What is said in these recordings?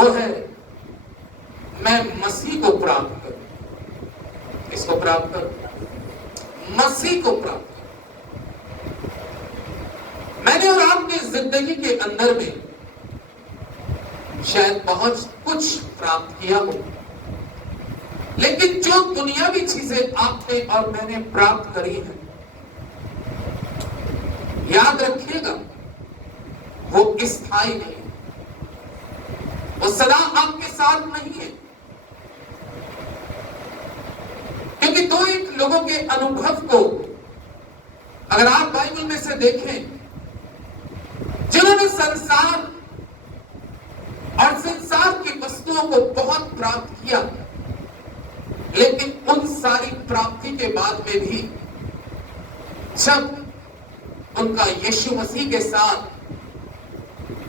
वो है मैं मसीह को प्राप्त करूं। इसको प्राप्त करूं, मसीह को प्राप्त करूं। मैंने और आपने जिंदगी के अंदर में शायद बहुत कुछ प्राप्त किया हो, लेकिन जो दुनियावी चीजें आपने और मैंने प्राप्त करी है, याद रखिएगा वो स्थायी नहीं है, वो सदा आपके साथ नहीं है। क्योंकि दो एक लोगों के अनुभव को अगर आप बाइबल में से देखें, जिन्होंने संसार और संसार की वस्तुओं को बहुत प्राप्त किया, लेकिन उन सारी प्राप्ति के बाद में भी जब उनका यीशु मसीह के साथ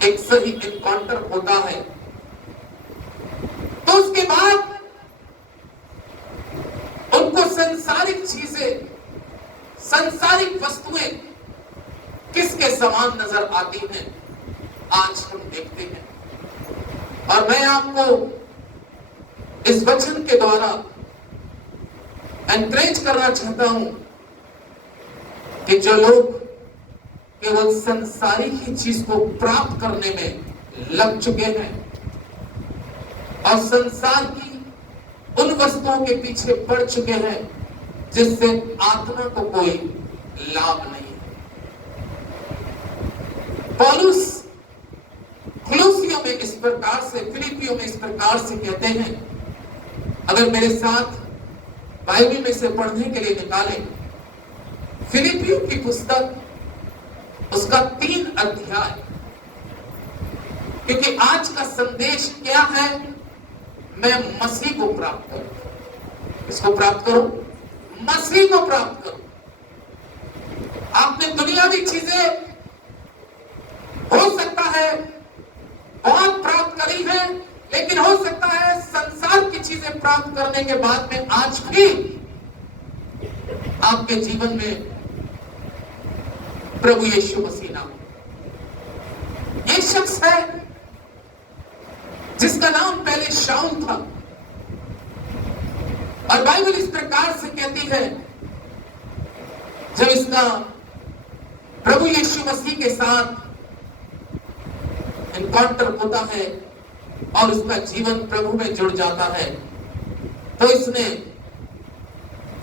एक सही एनकाउंटर होता है, तो उसके बाद उनको संसारिक चीजें, संसारिक वस्तुएं किसके समान नजर आती हैं, आज हम देखते हैं। और मैं आपको इस वचन के द्वारा एनकरेज करना चाहता हूं कि जो लोग केवल संसारिक ही चीज को प्राप्त करने में लग चुके हैं और संसार की उन वस्तुओं के पीछे पड़ चुके हैं जिससे आत्मा को कोई लाभ नहीं है। पौलुस कुलुसियों में इस प्रकार से, फिलिपियों में इस प्रकार से कहते हैं, अगर मेरे साथ बाइबल में से पढ़ने के लिए निकालें, फिलिपियों की पुस्तक उसका 3 अध्याय, क्योंकि आज का संदेश क्या है, मैं मसीह को प्राप्त करूं। इसको प्राप्त करो, मसीह को प्राप्त करो। आपने दुनियावी चीजें हो सकता है बहुत प्राप्त करी है, लेकिन हो सकता है संसार की चीजें प्राप्त करने के बाद में आज भी आपके जीवन में प्रभु यीशु मसीह नाम, एक शख्स है जिसका नाम पहले शाऊल था, और बाइबल इस प्रकार से कहती है, जब इसका प्रभु यीशु मसीह के साथ एनकाउंटर होता है और उसका जीवन प्रभु में जुड़ जाता है, तो इसने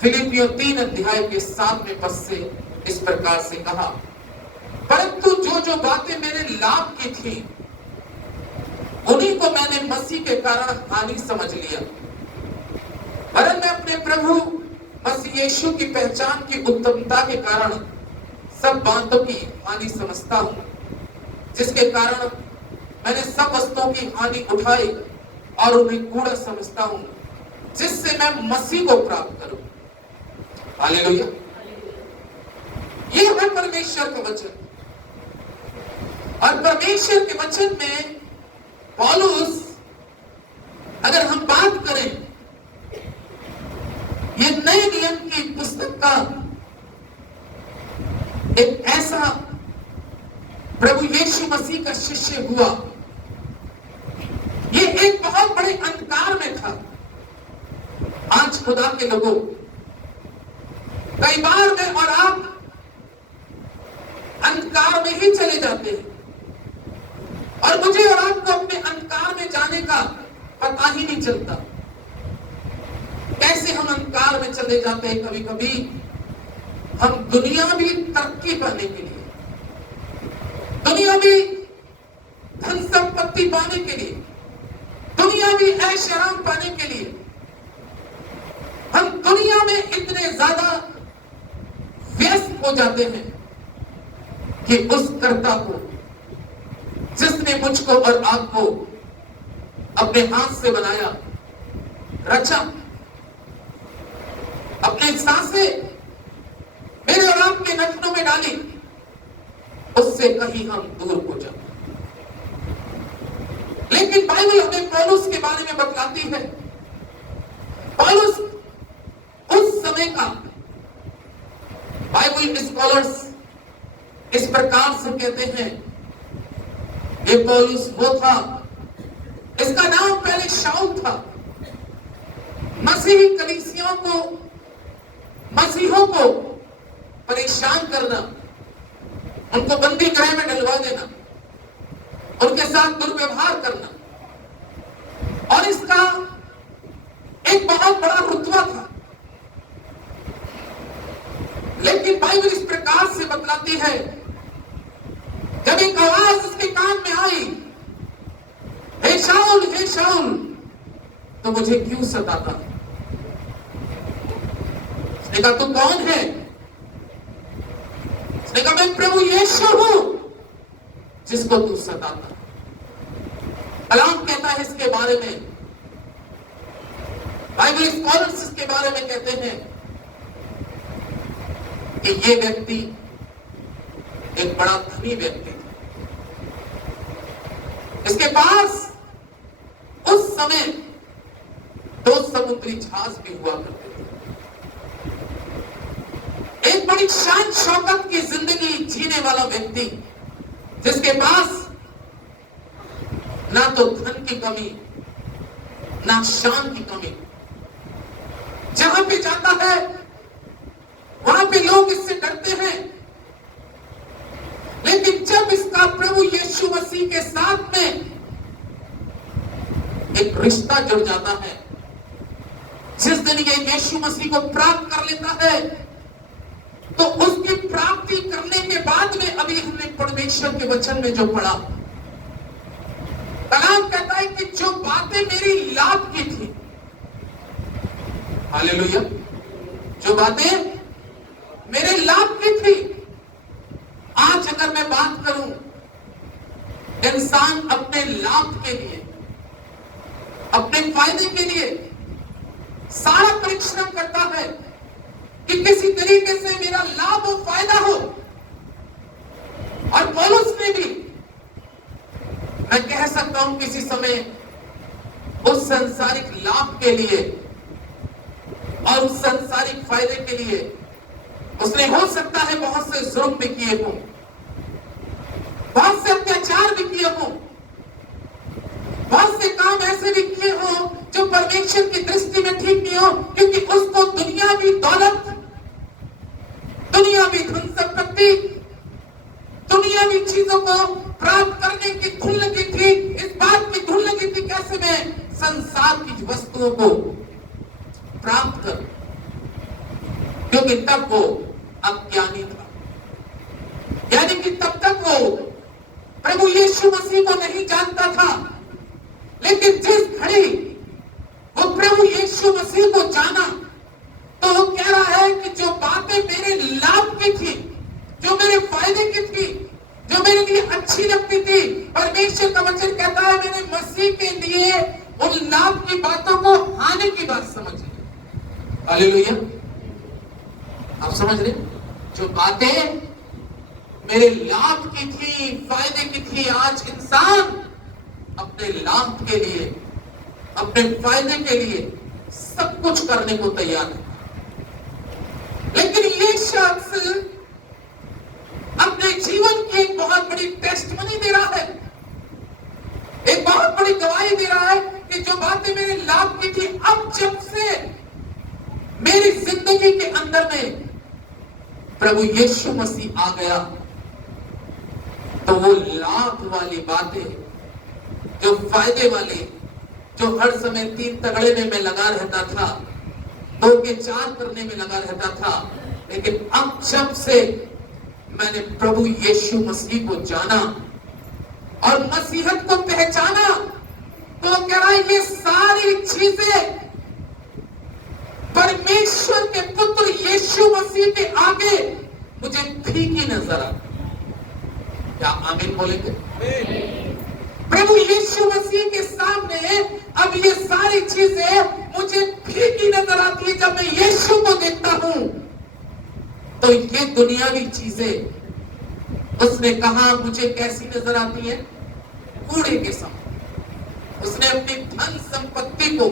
फिलिपियों 3 अध्याय के 7वें पद से इस प्रकार से कहा, परंतु जो जो बातें मेरे लाभ की थी उन्हीं को मैंने मसीह के कारण हानि समझ लिया, वरन मैं अपने प्रभु मसीह यीशु की पहचान की उत्तमता के कारण सब बातों की हानि समझता हूं, जिसके कारण मैंने सब वस्तुओं की हानि उठाई और उन्हें कूड़ा समझता हूं, जिससे मैं मसीह को प्राप्त करूं। हालेलुया। यह है परमेश्वर का वचन, और परमेश्वर के वचन में पौलुस, अगर हम बात करें, ये नए नियम की पुस्तक का एक ऐसा प्रभु यीशु मसीह का शिष्य हुआ, ये एक बहुत बड़े अंधकार में था। आज खुदा के लोगों, कई बार मैं और आप अंधकार में ही चले जाते हैं, और मुझे और आपको अपने अंधकार में जाने का पता ही नहीं चलता। कैसे हम अंधकार में चले जाते हैं? कभी कभी हम दुनियावी तरक्की पाने के लिए, दुनियावी धन संपत्ति पाने के लिए, दुनियावी ऐश आराम पाने के लिए, हम दुनिया में इतने ज्यादा व्यस्त हो जाते हैं कि उस कर्ता को, जिसने मुझको और आपको अपने हाथ से बनाया, रचा, अपने सांसें मेरे और आपके नथनों में डाली, उससे कहीं हम दूर हो जाते। लेकिन बाइबल हमें पौलुस के बारे में बतलाती है। पौलुस उस समय का, बाइबल स्कॉलर्स इस प्रकार से कहते हैं, ये पौलुस वो था इसका नाम पहले शाऊल था। मसीही कलीसियाओं को, मसीहों को परेशान करना, उनको बंदी गृह में डलवा देना, उनके साथ दुर्व्यवहार करना, और इसका एक बहुत बड़ा रुतबा था। लेकिन बाइबल इस प्रकार से बतलाती है, जब एक आवाज उसके कान में आई, हे शाऊल, तो मुझे क्यों सताता? उसने कहा, तू कौन है? उसने कहा, मैं प्रभु यीशु हूं जिसको तू सताता। कलाम कहता है इसके बारे में, बाइबल स्कॉलर्स इसके बारे में कहते हैं कि ये व्यक्ति एक बड़ा धनी व्यक्ति था। इसके पास उस समय 2 समुद्री जहाज भी हुआ करते थे। एक बड़ी शान शौकत की जिंदगी जीने वाला व्यक्ति, जिसके पास ना तो धन की कमी, ना शान की कमी। जहां पे जाता है वहां पे लोग इससे डरते हैं, लेकिन जब इसका प्रभु यीशु मसीह के साथ में एक रिश्ता जुड़ जाता है, जिस दिन ये यीशु मसीह को प्राप्त कर लेता है, तो उसकी प्राप्ति करने के बाद में अभी हमने परमेश्वर के वचन में जो पढ़ा, कलाम कहता है कि जो बातें मेरी लाभ की थी, हालेलुया, जो बातें मेरे लाभ की थी, आज अगर मैं बात करूं, इंसान अपने लाभ के लिए, अपने फायदे के लिए सारा परिश्रम करता है कि किसी तरीके से मेरा लाभ और फायदा हो। और पौलुस ने भी, मैं कह सकता हूं, किसी समय उस सांसारिक लाभ के लिए और उस सांसारिक फायदे के लिए उसने हो सकता है बहुत से जुर्म भी किए हों, बहुत से अत्याचार भी किए हों, बहुत से काम ऐसे भी किए हों जो परमेश्वर की दृष्टि में ठीक नहीं हो, क्योंकि उसको दुनियावी दौलत, दुनियावी धन संपत्ति, दुनियावी चीजों को प्राप्त करने की धुन लगी थी। इस बात की धुन लगी थी, कैसे मैं संसार की वस्तुओं को प्राप्त करूं, क्योंकि तब वो अज्ञानी था। यानी कि तब तक वो प्रभु यीशु मसीह को नहीं जानता था। लेकिन जिस घड़ी वो प्रभु यीशु मसीह को जाना, तो वो कह रहा है कि जो बातें मेरे लाभ की थी, जो मेरे फायदे की थी, जो मेरे लिए अच्छी लगती थी, परमेश्वर का वचन कहता है मैंने मसीह के लिए उन लाभ की बातों को हानि की बात समझ ली। हालेलुया, आप समझ रहे? जो बातें मेरे लाभ की थी, फायदे की थी, आज इंसान अपने लाभ के लिए, अपने फायदे के लिए सब कुछ करने को तैयार है। लेकिन ये शख्स अपने जीवन की एक बहुत बड़ी टेस्टमनी दे रहा है, एक बहुत बड़ी गवाही दे रहा है कि जो बातें मेरे लाभ की थी, अब जब से मेरी जिंदगी के अंदर में प्रभु यीशु मसीह आ गया, तो वो लाभ वाली बातें, जो फायदे वाली, जो हर समय 3 तगड़े में मैं लगा रहता था, 2 के 4 करने में लगा रहता था, लेकिन अब जब से मैंने प्रभु यीशु मसीह को जाना और मसीहत को पहचाना, तो कह रहा है ये सारी चीजें परमेश्वर के पुत्र यीशु मसीह के आगे मुझे फीकी नजर आती। क्या आमीन बोलेंगे? प्रभु यीशु मसीह के सामने अब ये सारी चीजें मुझे फीकी नजर आती है। जब मैं यीशु को देखता हूं, तो ये दुनियावी चीजें, उसने कहा मुझे कैसी नजर आती है? कूड़े के समान। उसने अपनी धन संपत्ति को,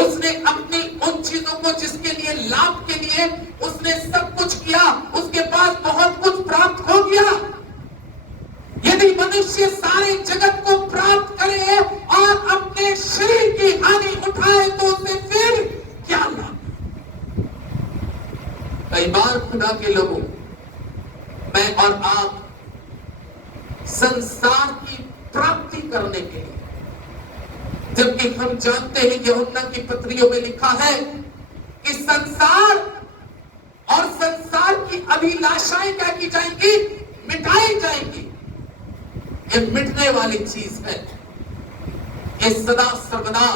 उसने अपनी उन चीजों को जिसके लिए, लाभ के लिए उसने सब कुछ किया, उसके पास बहुत कुछ प्राप्त हो गया। यदि मनुष्य सारे जगत को प्राप्त करे और अपने शरीर की हानि उठाए तो उसे फिर क्या लाभ? कई बार खुदा के लोगों, मैं और आप संसार की प्राप्ति करने के लिए, जबकि हम जानते हैं यूहन्ना की पत्रियों में लिखा है कि संसार और संसार की अभिलाषाएं क्या की जाएंगी? मिटाई जाएंगी। ये मिटने वाली चीज है। ये सदा सर्वदा,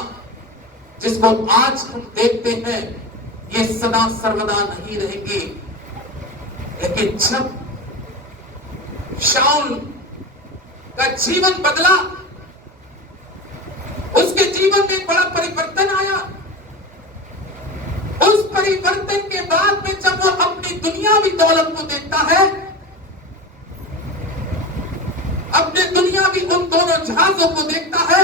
जिसको आज हम देखते हैं, ये सदा सर्वदा नहीं रहेंगी। लेकिन जब शाऊल का जीवन बदला, उसके जीवन में बड़ा परिवर्तन आया। उस परिवर्तन के बाद में जब वो अपनी दुनियावी दौलत को देखता है, अपने दुनियावी उन दोनों जहाजों को देखता है,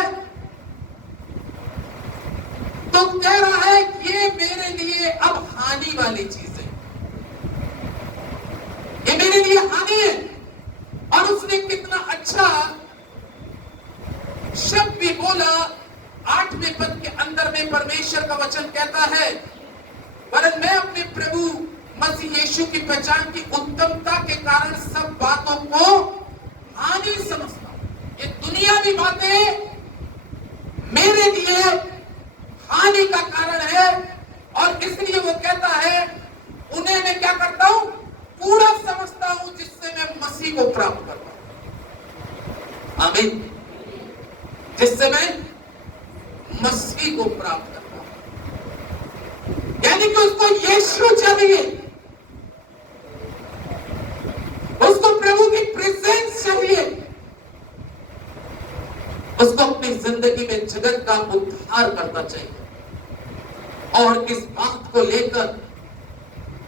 तो कह रहा है कि ये मेरे लिए अब हानि वाली चीज है, ये मेरे लिए हानि है। और उसने कितना अच्छा शब्द भी बोला। 8वें पद के अंदर में परमेश्वर का वचन कहता है, वरन मैं अपने प्रभु मसीह यीशु की पहचान की उत्तमता के कारण सब बातों को हानि समझता हूं। ये दुनियावी बातें मेरे लिए हानि का कारण है, और इसलिए वो कहता है उन्हें मैं क्या करता हूं? पूरा समझता हूं, जिससे मैं मसीह को प्राप्त करता हूं। आमीन। जिससे मैं मसीह को प्राप्त करता हूं, यानी कि उसको यीशु चाहिए, उसको प्रभु की प्रेजेंस चाहिए, उसको अपनी जिंदगी में जगत का उद्धार करना चाहिए। और इस बात को लेकर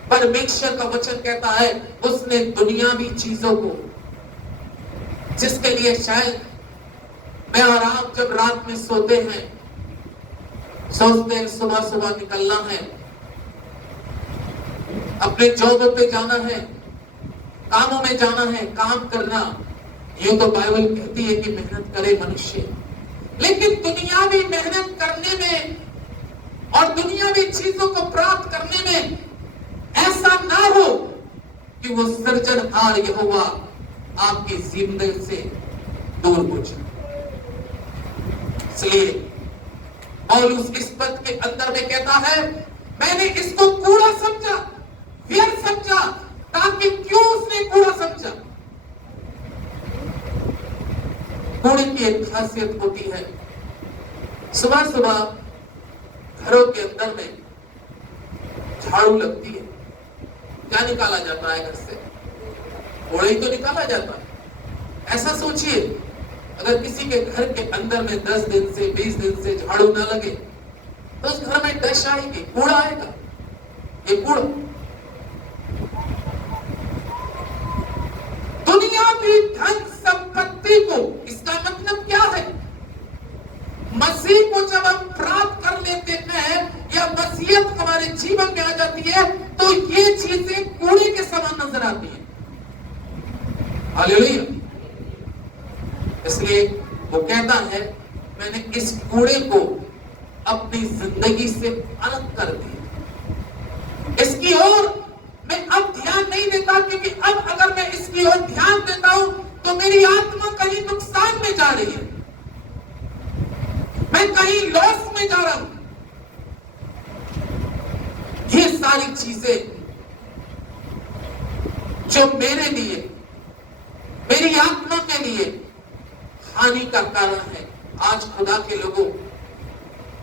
परमेश्वर का वचन कहता है, उसने दुनियावी चीजों को, जिसके लिए शायद मैं और आप जब रात में सोते हैं, सोचते हैं सुबह सुबह निकलना है, अपने जॉब पे जाना है, कामों में जाना है, काम करना। ये तो बाइबल कहती है कि मेहनत करे मनुष्य, लेकिन दुनियावी मेहनत करने में और दुनियावी चीजों को प्राप्त करने में ऐसा ना हो कि वो सृजनहार यहोवा आपकी जिंदगी से दूर हो जाए। इसलिए पौलुस इस पद के अंदर में कहता है, मैंने इसको कूड़ा समझा, व्यर्थ समझा। ताकि क्यों उसने कूड़ा समझा? कूड़े की एक खासियत होती है, सुबह सुबह घरों के अंदर में झाड़ू लगती है, क्या निकाला जाता है घर से? कूड़ा ही तो निकाला जाता है। ऐसा सोचिए, अगर किसी के घर के अंदर में 10 दिन से 20 दिन से झाड़ू ना लगे तो उस घर में डस्ट आएगी, कूड़ा आएगा। ये कूड़ा दुनियावी धन संपत्ति को, इसका मतलब क्या है? मसीह को जब हम प्राप्त कर लेते हैं या मसीहत हमारे जीवन में आ जाती है, तो ये चीजें कूड़े के समान नजर आती है। हालेलुया। इसलिए वो कहता है, मैंने इस कूड़े को अपनी जिंदगी से अलग कर दिया। इसकी ओर मैं अब ध्यान नहीं देता, क्योंकि अब अगर मैं इसकी ओर ध्यान देता हूं तो मेरी आत्मा कहीं नुकसान में जा रही है, मैं कहीं लॉस में जा रहा हूं। ये सारी चीजें जो मेरे लिए, मेरी आत्मा के लिए हानि का कारण है, आज खुदा के लोगों,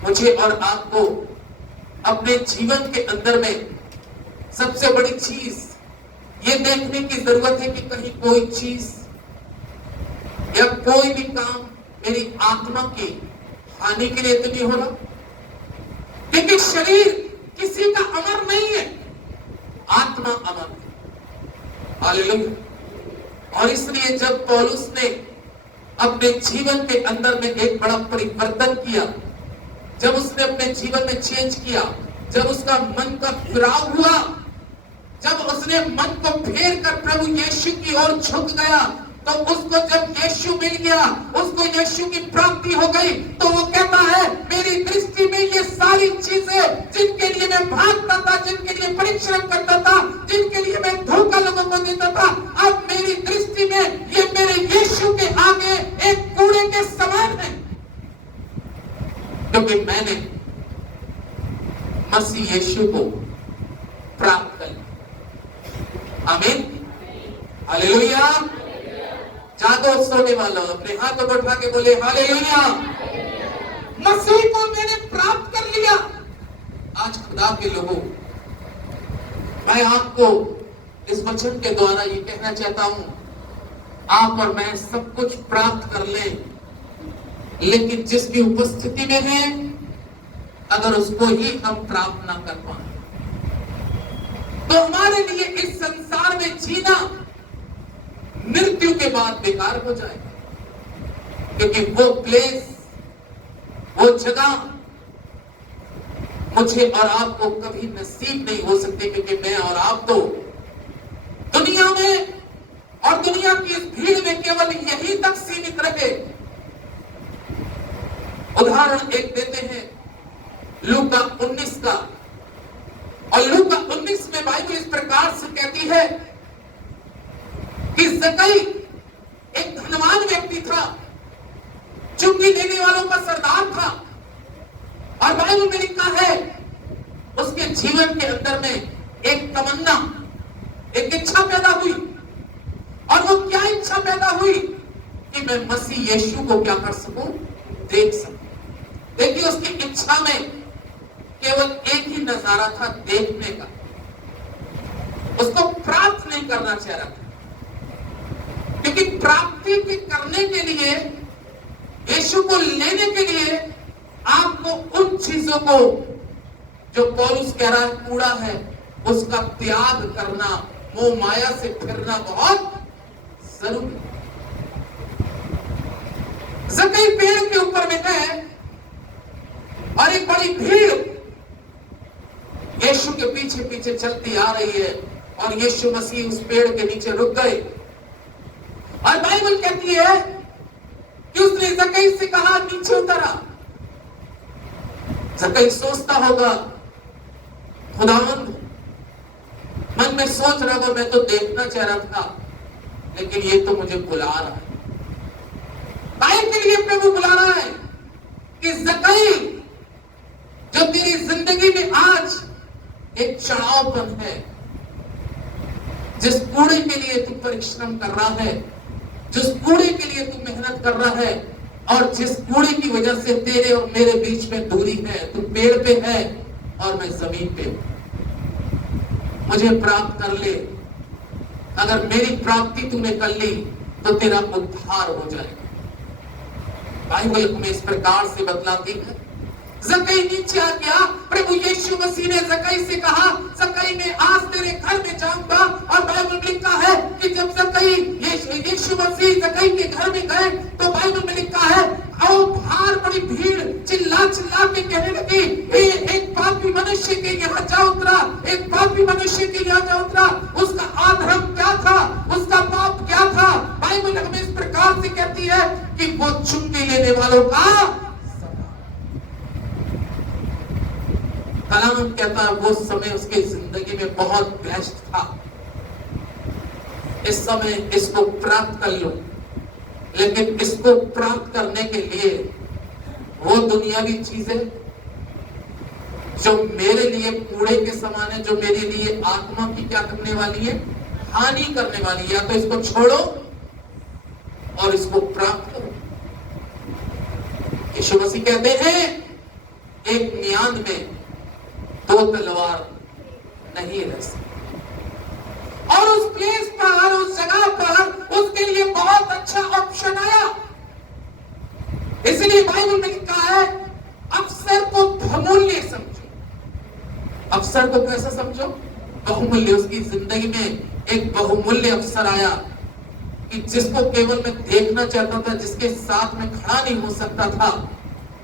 मुझे और आपको अपने जीवन के अंदर में सबसे बड़ी चीज ये देखने की जरूरत है कि कहीं कोई चीज या कोई भी काम मेरी आत्मा की हानि के लिए तो नहीं हो रहा। क्योंकि शरीर किसी का अमर नहीं है, आत्मा अमर है। हालेलुया। और इसलिए जब पौलुस ने अपने जीवन के अंदर में एक बड़ा परिवर्तन किया, जब उसने अपने जीवन में चेंज किया, जब उसका मन का फिराव हुआ, जब उसने मन को फेर कर प्रभु यीशु की ओर झुक गया, तो उसको जब यीशु मिल गया, उसको यीशु की प्राप्ति हो गई, तो वो कहता है मेरी दृष्टि में ये सारी चीजें जिनके लिए मैं भागता था, जिनके लिए परिश्रम करता था, जिनके लिए मैं धोखा लोगों को देता था, अब मेरी दृष्टि में ये मेरे यीशु के आगे एक कूड़े के समान है, क्योंकि मैंने मसीह यीशु को प्राप्त कर लिया। आमीन, हालेलुया। जागो सोने वालों, अपने हाथों को उठा के बोले हालेलुया। मसीह को मैंने प्राप्त कर लिया। आज खुदा के लोगों, मैं आपको इस वचन के द्वारा ये कहना चाहता हूं, आप और मैं सब कुछ प्राप्त कर लें, लेकिन जिसकी उपस्थिति में है अगर उसको ही हम प्राप्त ना कर पाए तो हमारे लिए इस संसार में जीना मृत्यु के बाद बेकार हो जाएगा, क्योंकि वो प्लेस, वो जगह मुझे और आपको कभी नसीब नहीं हो सकती, क्योंकि मैं और आप तो दुनिया में और दुनिया की इस भीड़ में केवल यहीं तक सीमित रहे। उदाहरण एक देते हैं लूका 19 का, और लूका 19 में बाइबल इस प्रकार से कहती है कि जक्कई एक धनवान व्यक्ति था, चुंगी लेने वालों का सरदार था, और बाइबल में लिखा है उसके जीवन के अंदर में एक तमन्ना, एक इच्छा पैदा हुई, और वो क्या इच्छा पैदा हुई कि मैं मसीह यीशु को क्या कर सकूं, देख सकूं। देखिए उसकी इच्छा में केवल एक ही नजारा था, देखने का, उसको प्राप्त नहीं करना चाह रहा था, क्योंकि प्राप्ति के करने के लिए, यीशु को लेने के लिए आपको उन चीजों को जो पौलुस कह रहा है कूड़ा है, उसका त्याग करना, मोह माया से फिरना बहुत जरूरी है। जक्कई पेड़ के ऊपर में है और एक बड़ी भीड़ यीशु के पीछे पीछे चलती आ रही है, और यीशु मसीह उस पेड़ के नीचे रुक गए, और बाइबल कहती है कि उसने जक्कई से कहा नीचे उतरा। जक्कई सोचता होगा, खुदावंद मन में सोच रहा होगा मैं तो देखना चाह रहा था, लेकिन ये तो मुझे बुला रहा है। काहे के लिए प्रभु बुला रहा है कि जक्कई, जो तेरी जिंदगी में आज एक चढ़ावपन है, जिस कूड़े के लिए तू परिश्रम कर रहा है, जिस कूड़े के लिए तू मेहनत कर रहा है, और जिस कूड़े की वजह से तेरे और मेरे बीच में दूरी है, तू पेड़ पे है और मैं जमीन पे हूं, मुझे प्राप्त कर ले। अगर मेरी प्राप्ति तूने कर ली तो तेरा उद्धार हो जाएगा। बाइबल हमें इस प्रकार से बतलाती है। जक्कई नीचे आ गया, प्रभु यीशु मसीह ने जक्कई से कहा, जक्कई मैं आज तेरे घर में जाऊंगा, और बाइबल में लिखा है कि जब जक्कई यीशु मसीह जक्कई के घर में गए, तो बाइबल में लिखा है और बाहर बड़ी भीड़ चिल्ला चिल्ला के कहने लगी, एक पापी मनुष्य के यहाँ जा उतरा, एक पापी मनुष्य के यहाँ जा उतरा। उसका अधर्म क्या था, उसका पाप क्या था? बाइबल हमें इस प्रकार से कहती है कि वो चुंगी लेने वालों का कलाम कहता है वो समय उसकी जिंदगी में बहुत बेस्ट था। इस समय इसको प्राप्त कर लो, लेकिन इसको प्राप्त करने के लिए वो दुनियावी चीजें जो मेरे लिए कूड़े के समान है, जो मेरे लिए आत्मा की क्या करने वाली है, हानि करने वाली है, या तो इसको छोड़ो और इसको प्राप्त करो। यीशु मसीह कहते हैं एक म्यान में दो तलवार नहीं रह सकती, और उस प्लेस पर, उस जगह पर उसके लिए बहुत अच्छा ऑप्शन आया। इसलिए बाइबल में लिखा है अवसर को बहुमूल्य समझो। अवसर को कैसे समझो? बहुमूल्य। उसकी जिंदगी में एक बहुमूल्य अवसर आया कि जिसको केवल मैं देखना चाहता था, जिसके साथ में खड़ा नहीं हो सकता था,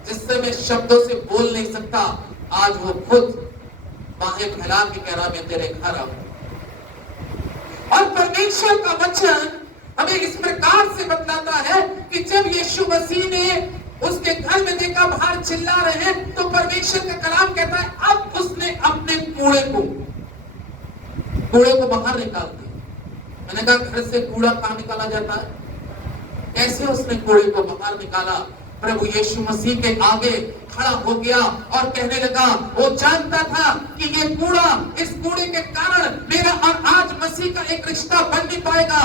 जिससे मैं शब्दों से बोल नहीं सकता, आज वो खुद बाहें फैला के कह रहा मैं तेरे घर आऊं। और परमेश्वर का वचन हमें इस प्रकार से बतलाता है कि जब यीशु मसीह ने उसके घर में देखा बाहर चिल्ला रहे हैं, तो परमेश्वर का कलाम कहता है अब उसने अपने कूड़े को बाहर निकाल दिया। मैंने कहा घर से कूड़ा कहां निकाला जाता है? कैसे उसने कूड़े को बाहर निकाला? प्रभु यीशु मसीह के आगे खड़ा हो गया और कहने लगा, वो जानता था कि ये कूड़ा, इस कूड़े के कारण मेरा और आज मसीह का एक रिश्ता बन नहीं पाएगा,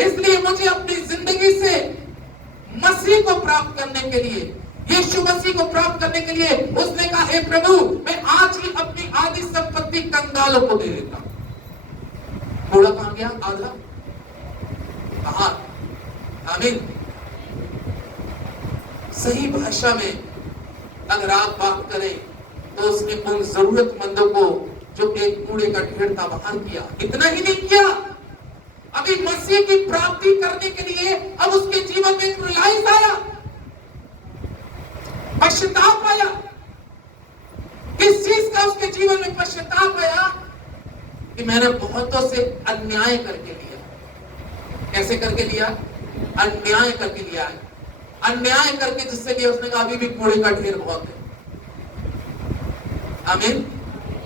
इसलिए मुझे अपनी जिंदगी से मसीह को प्राप्त करने के लिए, यीशु मसीह को प्राप्त करने के लिए उसने कहा, हे प्रभु मैं आज ही अपनी आधी संपत्ति कंगालों को दे देता हूं। कूड़ा कहां गया? आधा बाहर। आमीन। सही भाषा में अगर आप बात करें तो उसने उन जरूरतमंदों को जो एक कूड़े का ढेर था बाहर किया। इतना ही नहीं किया, अभी मसीह की प्राप्ति करने के लिए अब उसके जीवन में एक रियलाइज आया, पश्चाताप आया। किस चीज का उसके जीवन में पश्चाताप आया? कि मैंने बहुतों से अन्याय करके लिया। कैसे करके लिया? अन्याय करके लिया है। अन्याय करके जिससे लिया, उसने कहा अभी भी कूड़े का ढेर बहुत है। आमीन।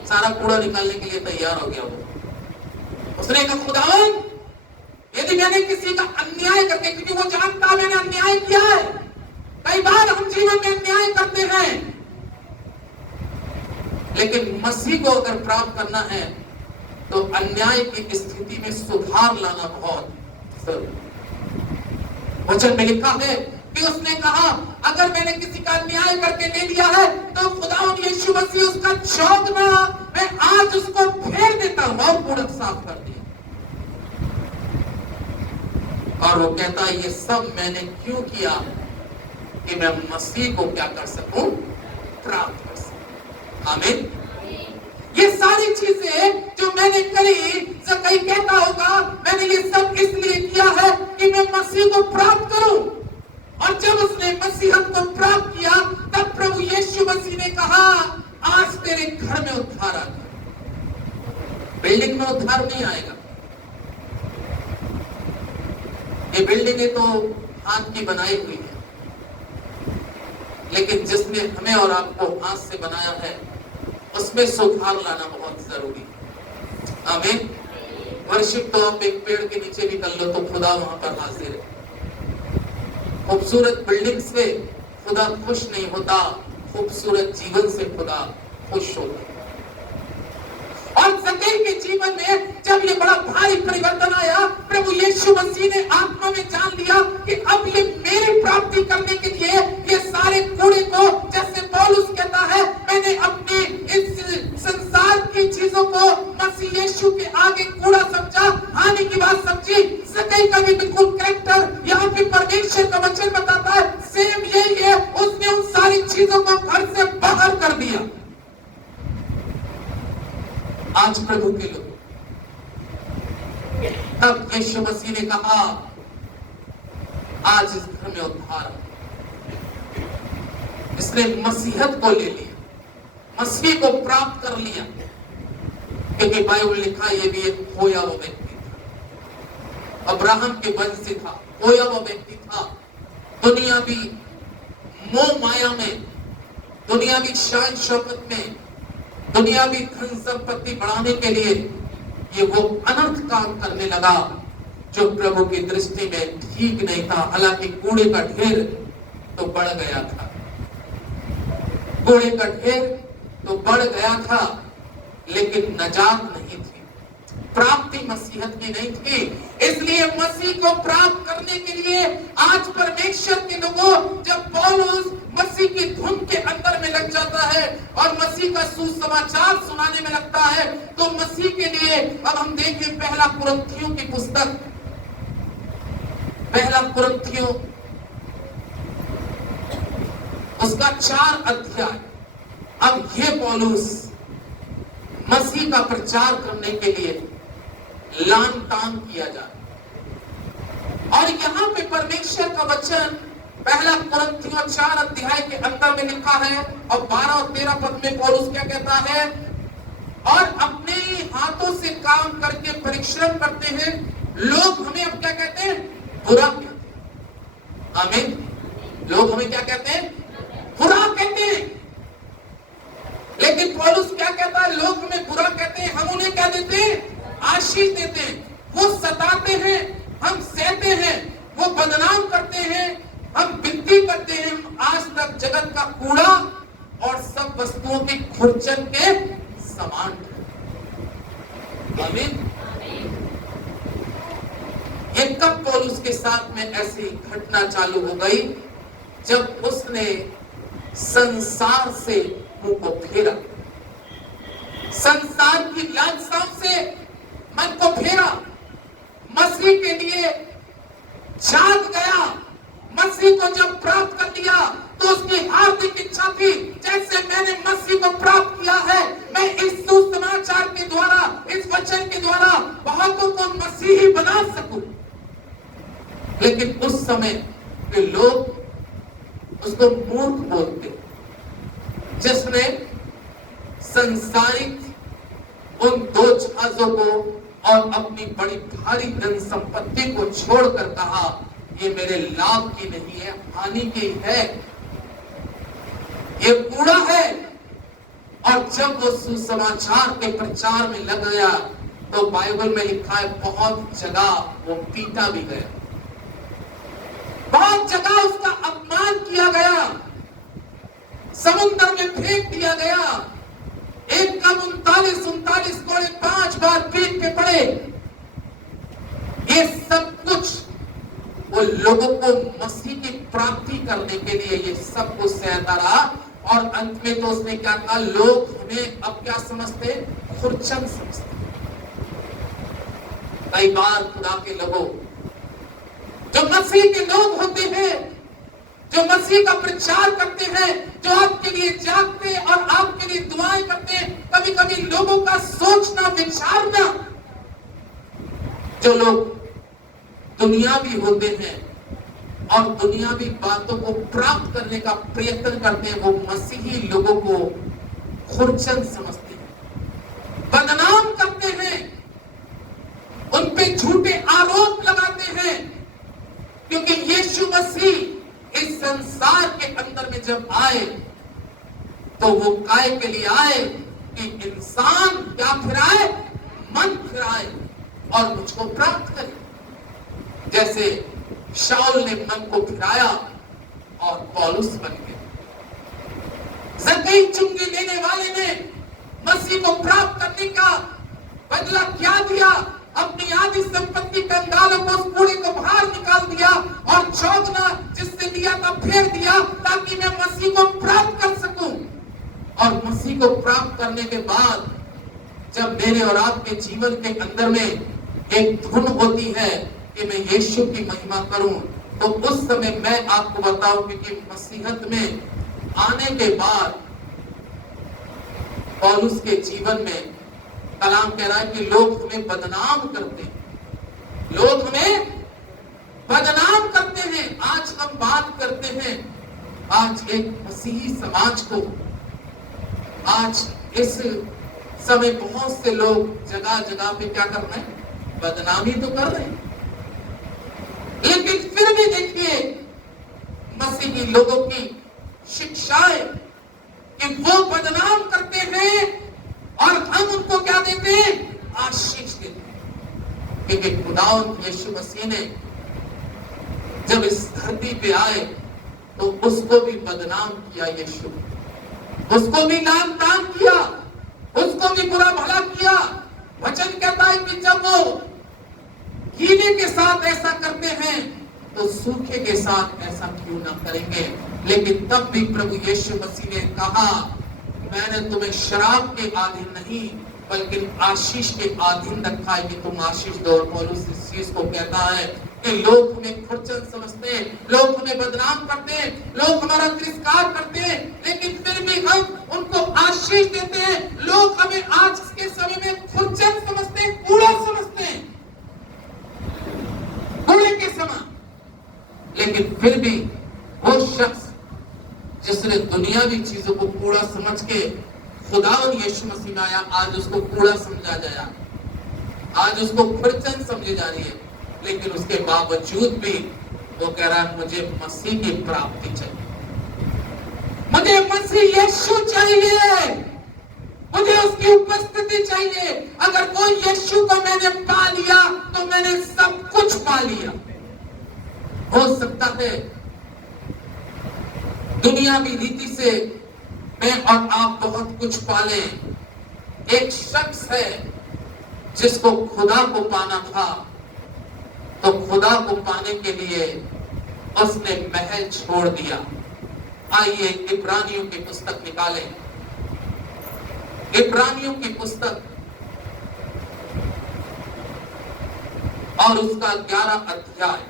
सारा कूड़ा निकालने के लिए तैयार हो गया वो। उसने कहा खुदावन, यदि मैंने किसी का अन्याय करके, क्योंकि वो जानता मैंने अन्याय किया है, कई बार हम जीवन में अन्याय करते हैं, लेकिन मसीह को अगर प्राप्त करना है तो अन्याय की स्थिति में सुधार लाना बहुत जरूरी। वचन में लिखा है कि उसने कहा अगर मैंने किसी का अन्याय करके ले लिया है तो खुदावंद यीशु मसीह उसका चौगना मैं आज उसको फेर देता हूं और कूड़ा साफ कर दिया। और वो कहता है ये सब मैंने क्यों किया? कि मैं मसीह को क्या कर सकूं? प्राप्त कर सकूं। आमीन। ये सारी चीजें जो मैंने करी, कई कहता होगा मैंने ये सब इसलिए किया है कि मैं मसीह को प्राप्त करूं। और जब उसने मसीहत को प्राप्त किया तब प्रभु यीशु मसीह ने कहा आज तेरे घर में उद्धार आ गया। बिल्डिंग में उद्धार नहीं आएगा। ये बिल्डिंगें तो हाथ की बनाई हुई है, लेकिन जिसने हमें और आपको हाथ से बनाया है उसमें सुधार लाना बहुत जरूरी है। आमीन। वर्शिप तो आप एक पेड़ के नीचे भी कर लो तो खुदा वहां पर हाजिर है। खूबसूरत बिल्डिंग से खुदा खुश नहीं होता, खूबसूरत जीवन से खुदा खुश होता। और ज़कई के जीवन में जब ये बड़ा भारी परिवर्तन आया, प्रभु यीशु मसीह ने आत्मा में जान लिया कि अब ये मेरी प्राप्ति करने के लिए ये सारे कूड़े को, जैसे पौलुस कहता है, मैंने अपनी इस संसार की चीजों को मसीह यीशु के आगे कूड़ा समझा, हानि की बात समझी। ज़कई का भी बिल्कुल कैरेक्टर यहाँ पे परमेश्वर का वचन बताता है, सेम यही है। उसने उन सारी चीजों को घर से बाहर कर दिया। आज प्रभु के लोग, तब यीशु मसीह ने कहा आज इस घर में उद्धार। इसने मसीहत को ले लिया, मसीह को प्राप्त कर लिया, क्योंकि बाइबल लिखा ये भी एक खोया हुआ व्यक्ति था, अब्राहम के वंश से था, खोया हुआ व्यक्ति था। दुनियावी मोह माया में, दुनियावी शान शौकत में, दुनियावी धन संपत्ति बढ़ाने के लिए ये वो अनर्थ काम करने लगा जो प्रभु की दृष्टि में ठीक नहीं था। हालांकि कूड़े का ढेर तो बढ़ गया था, कूड़े का ढेर तो बढ़ गया था, लेकिन नजात नहीं थी, प्राप्ति मसीहत की नहीं थी। इसलिए मसीह को प्राप्त करने के लिए आज परमेश्वर के लोगों, जब पौलुस मसीह की धुन के अंदर में लग जाता है और मसीह का सुसमाचार सुनाने में लगता है, तो मसीह के लिए अब हम देखें पहला कुरिन्थियों की पुस्तक, पहला कुरिन्थियों उसका 4 अध्याय। अब ये पौलुस मसीह का प्रचार करने के लिए लान तान किया जाए, और यहाँ पे परमेश्वर का वचन पहला कुरिन्थियों 4 अध्याय के अंदर में लिखा है, और 12 और 13 पद में पौलुस क्या कहता है? और अपने हाथों से काम करके परिश्रम करते हैं, लोग हमें अब क्या कहते हैं? बुरा कहते हैं। आमीन। लोग हमें क्या कहते हैं? बुरा कहते हैं। लेकिन पौलुस क्या कहता है? लोग हमें बुरा कहते हैं, हम उन्हें क्या देते हैं? आशीष देते हैं। वो सताते हैं, हम सहते हैं। वो बदनाम करते हैं, हम विनती करते हैं। हम आज तक जगत का कूड़ा और सब वस्तुओं की खुरचन के समान। आमीन। ये कब पौलुस के साथ में ऐसी घटना चालू हो गई? जब उसने संसार से मुंह को फेरा, संसार की लालसाओं से मन को फेरा, मसीह के लिए जाग गया। मसीह को जब प्राप्त कर लिया तो उसकी हार्दिक इच्छा थी, जैसे मैंने मसीह को प्राप्त किया है, मैं इस सुसमाचार के द्वारा, इस वचन के द्वारा बहुतों को मसीही बना सकूं। लेकिन उस समय के लोग उसको मूर्ख बोलते, जिसने संसारिक उन दो जहाजों को और अपनी बड़ी भारी धन संपत्ति को छोड़कर कहा, ये मेरे लाभ की नहीं है, हानि की है, ये कूड़ा है। और जब वो सुसमाचार के प्रचार में लग गया तो बाइबल में लिखा है बहुत जगह वो पीटा भी गया, बहुत जगह उसका अपमान किया गया, समुद्र में फेंक दिया गया। एक का 39 कोड़े 5 बार पीट के पड़े। ये सब कुछ वो लोगों को मसीह की प्राप्ति करने के लिए ये सब कुछ सहता रहा। और अंत में तो उसने क्या कहा? लोग हमें अब क्या समझते? खुरचन समझते। कई बार खुदा के लोगों, जो मसीह के लोग होते हैं, जो मसीह का प्रचार करते हैं, जो आपके लिए जागते और आपके लिए दुआएं करते हैं, कभी कभी लोगों का सोचना विचारना, जो लोग दुनियावी होते हैं और दुनियावी बातों को प्राप्त करने का प्रयत्न करते हैं, वो मसीही लोगों को खुरचन समझते हैं, बदनाम करते हैं, उन पे झूठे आरोप लगाते हैं। क्योंकि यीशु मसीह इस संसार के अंदर में जब आए तो वो काय के लिए आए कि इंसान क्या फिराए? मन फिराए और मुझको प्राप्त करे। जैसे शाऊल ने मन को फिराया और पौलुस बन गए। जक्कई चुंगी लेने वाले ने मसीह को प्राप्त करने का बदला क्या दिया? अपनी आधी संपत्ति कंगालों को, उस कूड़े को बाहर निकाल दिया और चौगना जिससे दिया था फेर दिया, ताकि मैं मसीह को प्राप्त कर सकूं। और मसीह को प्राप्त करने के बाद जब मेरे और आपके जीवन के अंदर में एक धुन होती है कि मैं यीशु की महिमा करूं, तो उस समय मैं आपको बताऊं कि मसीहत में आने के बाद पौलुस के जीवन में कलाम कह रहा है कि लोग हमें बदनाम करते हैं, लोग हमें बदनाम करते हैं। आज हम बात करते हैं, आज एक मसीही समाज को, आज इस समय बहुत से लोग जगह जगह पे क्या कर रहे हैं? बदनामी तो कर रहे हैं। लेकिन फिर भी देखिए मसीही लोगों की शिक्षाएं कि वो बदनाम करते हैं और हम उनको क्या देते हैं? आशीष देते हैं। क्योंकि खुदावंद यीशु मसीह ने जब इस धरती पे आए तो उसको भी बदनाम किया, यीशु उसको भी नाम तान किया, उसको भी बुरा भला किया। वचन कहता है कि जब वो कीने के साथ ऐसा करते हैं तो सूखे के साथ ऐसा क्यों ना करेंगे। लेकिन तब भी प्रभु यीशु मसीह ने कहा, मैंने तुम्हें शराब के अधीन नहीं बल्कि आशीष के अधीन रखा है कि तुम आशीष दो। और पौलुस इस चीज को कहता है कि लोग हमें खुरचन समझते हैं, लोग हमें बदनाम करते हैं, लोग हमारा तिरस्कार करते हैं, लेकिन फिर भी हम उनको आशीष देते हैं। लोग हमें आज के समय में खुरचन समझते हैं, कूड़ा समझते हैं, कूड़े के समान। लेकिन फिर भी वो शख्स जिसने दुनियावी चीजों को कूड़ा समझ के खुदावंद यीशु मसीह में आया, आज उसको कूड़ा समझा जाया, आज उसको खुरचन समझी जा रही है। लेकिन उसके बावजूद भी वो कह रहा है मुझे मसीह की प्राप्ति चाहिए, मुझे मसीह यीशु चाहिए, मुझे उसकी उपस्थिति चाहिए। अगर वो यीशु को मैंने पा लिया तो मैंने सब कुछ पा लिया। हो सकता है दुनियावी रीति से मैं और आप बहुत कुछ पाले। एक शख्स है जिसको खुदा को पाना था, तो खुदा को पाने के लिए उसने महल छोड़ दिया। आइए इब्रानियों की पुस्तक निकालें, इब्रानियों की पुस्तक और उसका 11 अध्याय।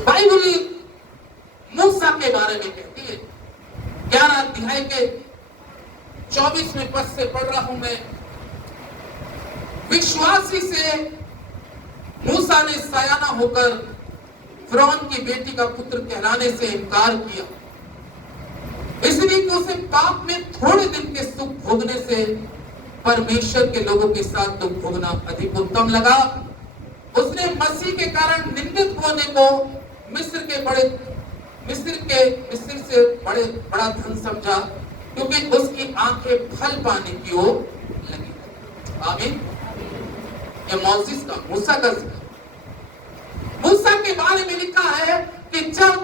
बाइबल मूसा के बारे में कहती है। 11 अध्याय के 24वें पद से पढ़ रहा हूं मैं। विश्वासी से मूसा ने सयाना होकर फिरौन की बेटी का पुत्र कहलाने से इनकार किया, इसलिए कि उसे पाप में थोड़े दिन के सुख भोगने से परमेश्वर के लोगों के साथ दुख भोगना अधिक उत्तम लगा। उसने मसीह के कारण निंदित होने को मिस्र से बड़ा धन समझा, क्योंकि उसकी आंखें फल पाने की ओर लगी। आमीन। ये मौजिस का मूसा का जिक्र। मूसा के बारे में लिखा है कि जब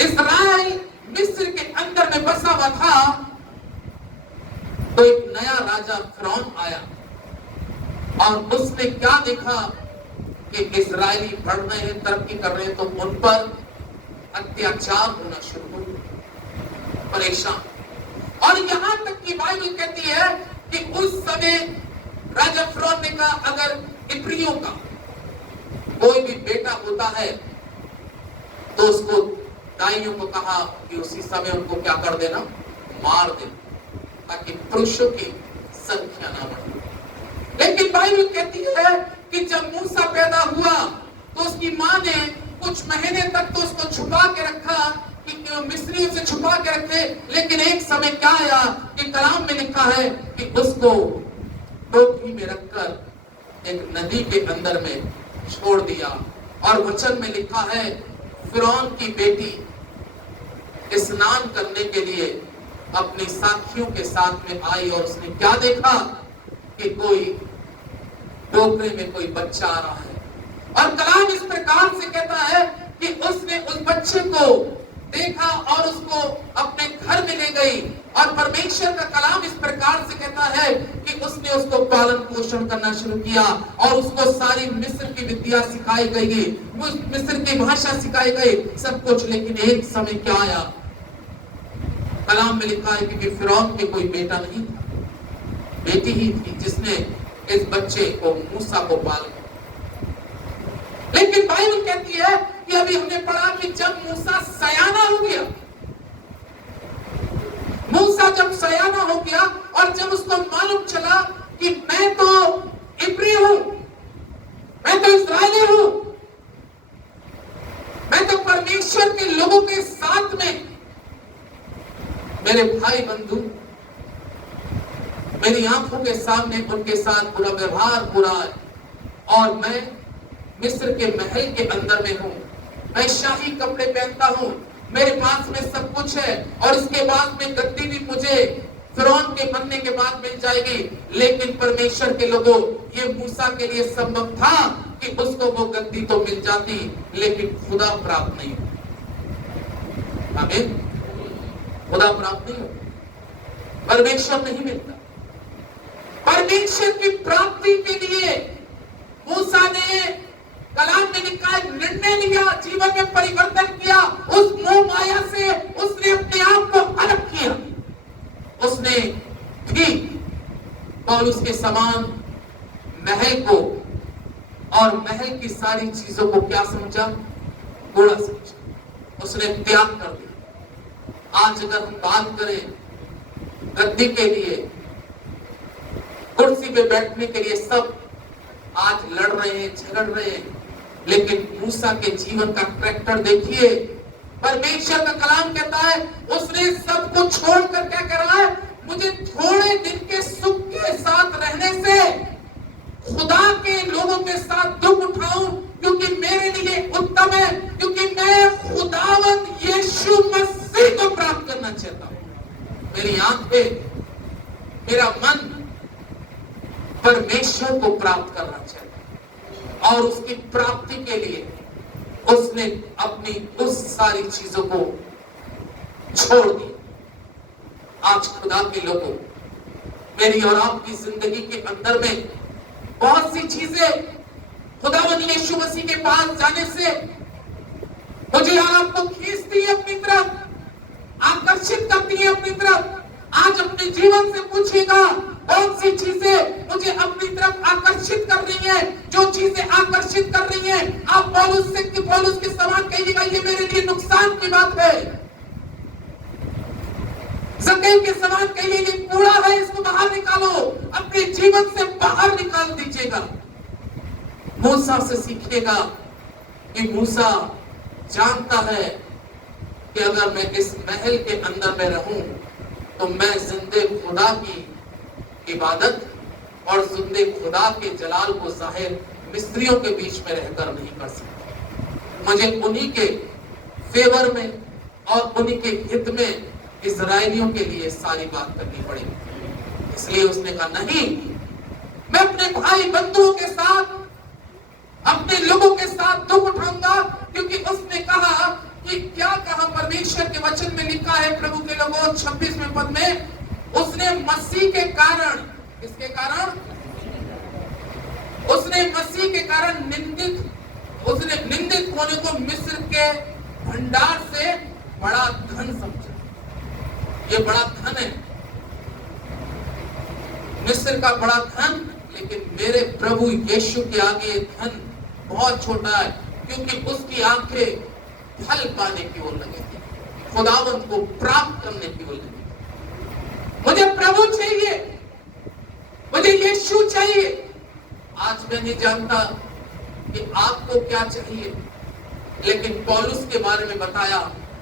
इस्राएल मिस्र के अंदर में बसा हुआ था तो एक नया राजा फिरौन आया और उसने क्या देखा कि इस्राएली बढ़ रहे हैं, तरक्की कर रहे हैं, तो उन पर अत्याचार होना शुरू हो गया, परेशान। और यहां तक की बाइबल कहती है कि उस समय राजा फिरौन ने कहा अगर इब्रियों का कोई भी बेटा होता है तो उसको दाइयों को कहा कि उसी समय उनको क्या कर देना, मार देना, ताकि पुरुषों की संख्या ना बढ़े। लेकिन बाइबल कहती है कि जब मूसा पैदा हुआ तो उसकी मां ने कुछ महीने तक तो उसको छुपा के रखा कि मिस्रियों से छुपा के रखे। लेकिन एक समय क्या आया कि कलाम में लिखा है कि उसको टोकरी में रखकर एक नदी के अंदर में छोड़ दिया। और वचन में लिखा है फिरौन की बेटी स्नान करने के लिए अपनी साथियों के साथ में आई और उसने क्या देखा कि कोई टोकरे में कोई बच्चा आ रहा है। और कलाम इस प्रकार से कहता है कि उसने उस बच्चे को देखा और उसको अपने घर में ले गई। और परमेश्वर का कलाम इस प्रकार से कहता है कि उसने उसको पालन पोषण करना शुरू किया और उसको सारी मिस्र की विद्या सिखाई गई, मिस्र की भाषा सिखाई गई, सब कुछ। लेकिन एक समय क्या आया, कलाम में लिखा है कि फिरौन के कोई बेटा नहीं था, बेटी ही थी जिसने इस बच्चे को मूसा को पाला। लेकिन बाइबल कहती है कि अभी हमने पढ़ा कि जब मूसा सयाना हो गया, मूसा जब सयाना हो गया और जब उसको मालूम चला कि मैं तो इब्री हूं, मैं तो इस्राएली हूं, मैं तो परमेश्वर के लोगों के साथ में, मेरे भाई बंधु मेरी आंखों के सामने उनके साथ बुरा व्यवहार बुरा है और मैं मिस्र के महल के अंदर में हूं, मैं शाही कपड़े पहनता हूं, मेरे पास में सब कुछ है और इसके बाद में गद्दी भी मुझे फिरौन के बनने के बाद मिल जाएगी। लेकिन परमेश्वर के लोगों, ये मूसा के लिए संभव था कि उसको वो गद्दी तो मिल जाती, लेकिन खुदा प्राप्त नहीं हो। आमीन। खुदा प्राप्त नहीं हो, परमेश्वर नहीं मिलता। परमेश्वर की प्राप्ति के लिए मूसा ने, कलाम में लिखा है, निर्णय लिया, जीवन में परिवर्तन किया, उस मोह माया से उसने अपने आप को अलग किया। उसने ठीक पौलुस के समान महल को और महल की सारी चीजों को क्या समझा, बुरा समझा, उसने त्याग कर दिया। आज अगर हम बात करें गद्दी के लिए, कुर्सी पे बैठने के लिए, सब आज लड़ रहे हैं, झगड़ रहे हैं, लेकिन मूसा के जीवन का ट्रैक्टर देखिए। परमेश्वर का कलाम कहता है उसने सब कुछ छोड़कर क्या कर रहा है, मुझे थोड़े दिन के सुख के साथ रहने से खुदा के लोगों के साथ दुख उठाऊं, क्योंकि मेरे लिए उत्तम है, क्योंकि मैं खुदावंद यीशु मसीह को प्राप्त करना चाहता हूं। मेरी आंखें, मेरा मन परमेश्वर को प्राप्त करना चाहता है, और उसकी प्राप्ति के लिए उसने अपनी उस सारी चीजों को छोड़ दी। आज खुदा के लोगों, मेरी और आपकी जिंदगी के अंदर में बहुत सी चीजें खुदावंद यीशु मसीह के पास जाने से मुझे और आपको खींचती है अपनी तरफ, आकर्षित करती है अपनी तरफ। आज अपने जीवन से पूछिएगा, कौन सी चीजें मुझे अपनी तरफ आकर्षित कर रही है? जो चीजें आकर्षित कर रही है, आप पौलुस के समान कहिएगा, ये मेरे लिए नुकसान की बात है। ज़कई के समान कहिए, ये कूड़ा है, इसको बाहर निकालो, अपने जीवन से बाहर निकाल दीजिएगा। मूसा से सीखिएगा कि मूसा जानता है कि अगर मैं इस महल के अंदर में रहूं तो मैं जिंदे खुदा की इबादत और जिंदे खुदा के जलाल को जाहिर मिस्रियों के बीच में रहकर नहीं कर सकता। मुझे उन्हीं के फेवर में और उन्हीं के हित में इजरायलियों के लिए सारी बात करनी पड़ेगी। इसलिए उसने कहा, नहीं, मैं अपने भाई बंधुओं के साथ, अपने लोगों के साथ दुख उठाऊंगा, क्योंकि उसने कहा कि क्या कहा परमेश्वर के वचन में लिखा है, प्रभु के लोगों 26वें पद में, उसने मसीह के कारण, किसके कारण? उसने मसीह के कारण उसने निंदित होने को मिस्र के भंडार से बड़ा धन समझा। ये बड़ा धन है, मिस्र का बड़ा धन, लेकिन मेरे प्रभु यीशु के आगे धन बहुत छोटा है, क्योंकि उसकी आंखें फल पाने की ओर लगी थी, खुदावंत को प्राप्त करने की ओर लगी। मुझे प्रभु चाहिए, मुझे यीशु चाहिए। आज मैं नहीं जानता कि आपको क्या चाहिए, लेकिन पौलुस के बारे में बताया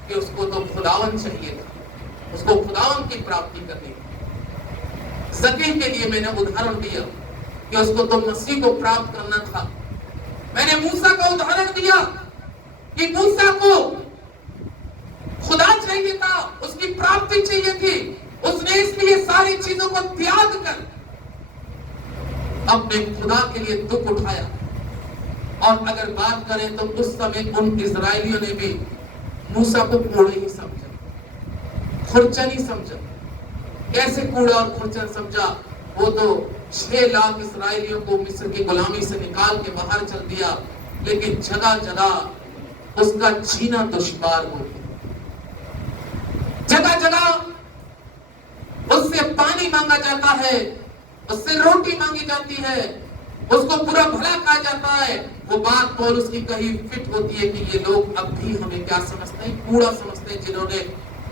कि उसको तो खुदावंत चाहिए था, उसको खुदावंत की प्राप्ति करनी। ज़कई के लिए मैंने उदाहरण दिया कि उसको तो मसीह को प्राप्त करना था। मैंने मूसा का उदाहरण दिया कि मूसा को खुदा चाहिए था, उसकी प्राप्ति चाहिए थी। उसने इसलिए सारी चीजों को त्याग कर अपने खुदा के लिए दुख उठाया। और अगर बात करें तो उस समय उन इजरायलियों ने भी मूसा को कूड़ा ही समझा, खुरचन ही समझा। कैसे कूड़ा और खुरचन समझा? वो तो 6 लाख इस्राएलियों को मिस्र की गुलामी से निकाल के बाहर चल दिया, लेकिन जगह जगह उसका जीना दुश्वार हो गया। जगह जगह उससे पानी मांगा जाता है, उससे रोटी मांगी जाती है, उसको पूरा भला कहा जाता है। वो बात पौलुस की कहीं फिट होती है कि ये लोग अब भी हमें क्या समझते हैं? कूड़ा समझते हैं, जिन्होंने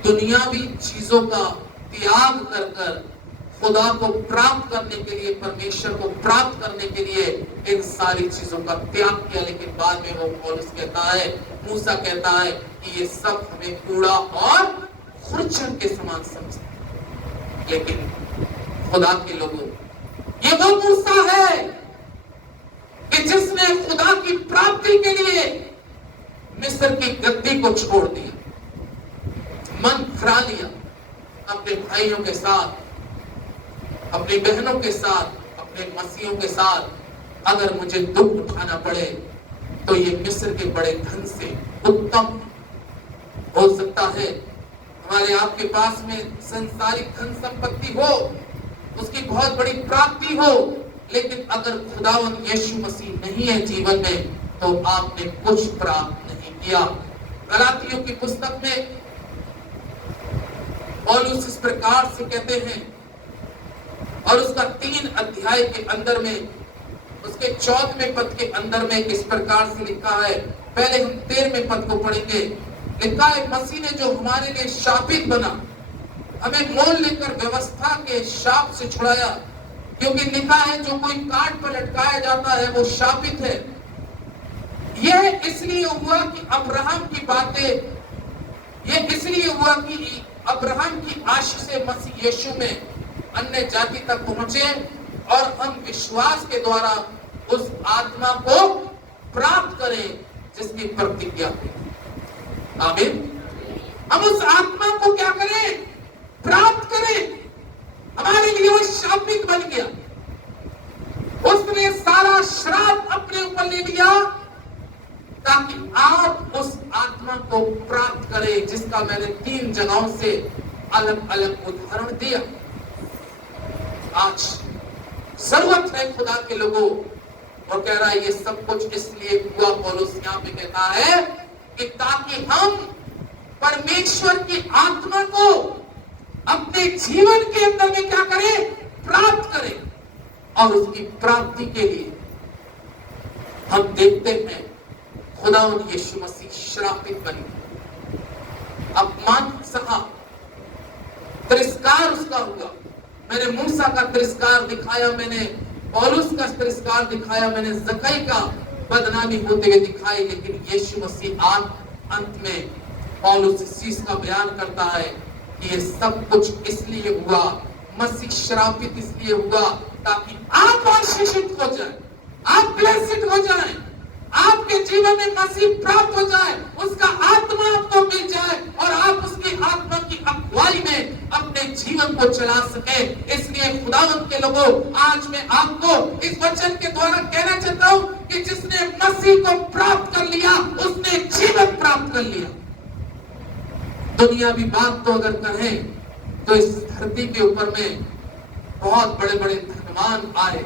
दुनियावी चीजों का त्याग कर कर खुदा को प्राप्त करने के लिए, परमेश्वर को प्राप्त करने के लिए इन सारी चीजों का त्याग किया। लेकिन बाद में वो पौलुस कहता है, मूसा कहता है कि ये सब हमें कूड़ा और खुरचन के समान समझते हैं। लेकिन खुदा के लोगों, ये वो मूसा है कि जिसने खुदा की प्राप्ति के लिए मिस्र की गद्दी को छोड़ दिया, मन फिरा लिया, अपने भाइयों के साथ, अपनी बहनों के साथ, अपने मसीहों के साथ अगर मुझे दुख उठाना पड़े तो ये मिस्र के बड़े धन से उत्तम हो सकता है। हमारे आपके पास में संसारिक धन संपत्ति हो, उसकी बहुत बड़ी प्राप्ति हो, लेकिन अगर खुदावंद यीशु मसीह नहीं है जीवन में तो आपने कुछ प्राप्त नहीं किया। गलातियों की पुस्तक में पौलुस इस प्रकार से कहते हैं, और उसका 3 अध्याय के अंदर में, उसके 14वें पद के अंदर में इस प्रकार से लिखा है। पहले हम 13वें पद को पढ़ेंगे। लिखा है, मसीह ने जो हमारे लिए शापित बना, हमें मोल लेकर व्यवस्था के शाप से छुड़ाया। क्योंकि लिखा है, जो कोई काट पर लटकाया जाता है वो शापित है। यह इसलिए हुआ कि अब्राहम की बातें, यह इसलिए हुआ कि अब्राहम की आशीष से मसीह यीशु में अन्य जाति तक पहुंचे, और हम विश्वास के द्वारा उस आत्मा को प्राप्त करें जिसकी प्रतिज्ञा है। आमीन। हम उस आत्मा को क्या करें? प्राप्त करें। हमारे लिए वो शापित बन गया, उसने सारा श्राप अपने ऊपर ले लिया ताकि आप उस आत्मा को प्राप्त करें, जिसका मैंने 3 जगहों से अलग अलग उदाहरण दिया। आज जरूरत है खुदा के लोगों, और कह रहा है ये सब कुछ इसलिए हुआ, पौलुस यहाँ पे कहता है कि ताकि हम परमेश्वर की आत्मा को अपने जीवन के अंदर में क्या करें? प्राप्त करें। और उसकी प्राप्ति के लिए हम देखते हैं खुदावंद यीशु मसीह श्रापित बने, अपमान सहा, तिरस्कार उसका हुआ। मैंने मूसा का तिरस्कार दिखाया, मैंने पौलुस का तिरस्कार दिखाया, मैंने जकई का बदनामी होते हुए दिखाई, लेकिन यीशु मसीह अंत में पौलुस इस चीज का बयान करता है कि ये सब कुछ इसलिए हुआ, मसीह श्रापित इसलिए हुआ ताकि आप आशीषित हो जाए, आप ब्लेसिड हो जाए, आपके जीवन में मसीह प्राप्त हो जाए, उसका आत्मा आपको मिल जाए और आप उसकी आत्मा की अगुवाई में अपने जीवन को चला सके। इसलिए खुदावंद के लोगों, आज मैं आपको इस वचन के द्वारा कहना चाहता हूं कि जिसने मसीह को प्राप्त कर लिया उसने जीवन प्राप्त कर लिया। दुनियावी बात तो अगर कहें तो इस धरती के ऊपर में बहुत बड़े बड़े धनवान आए,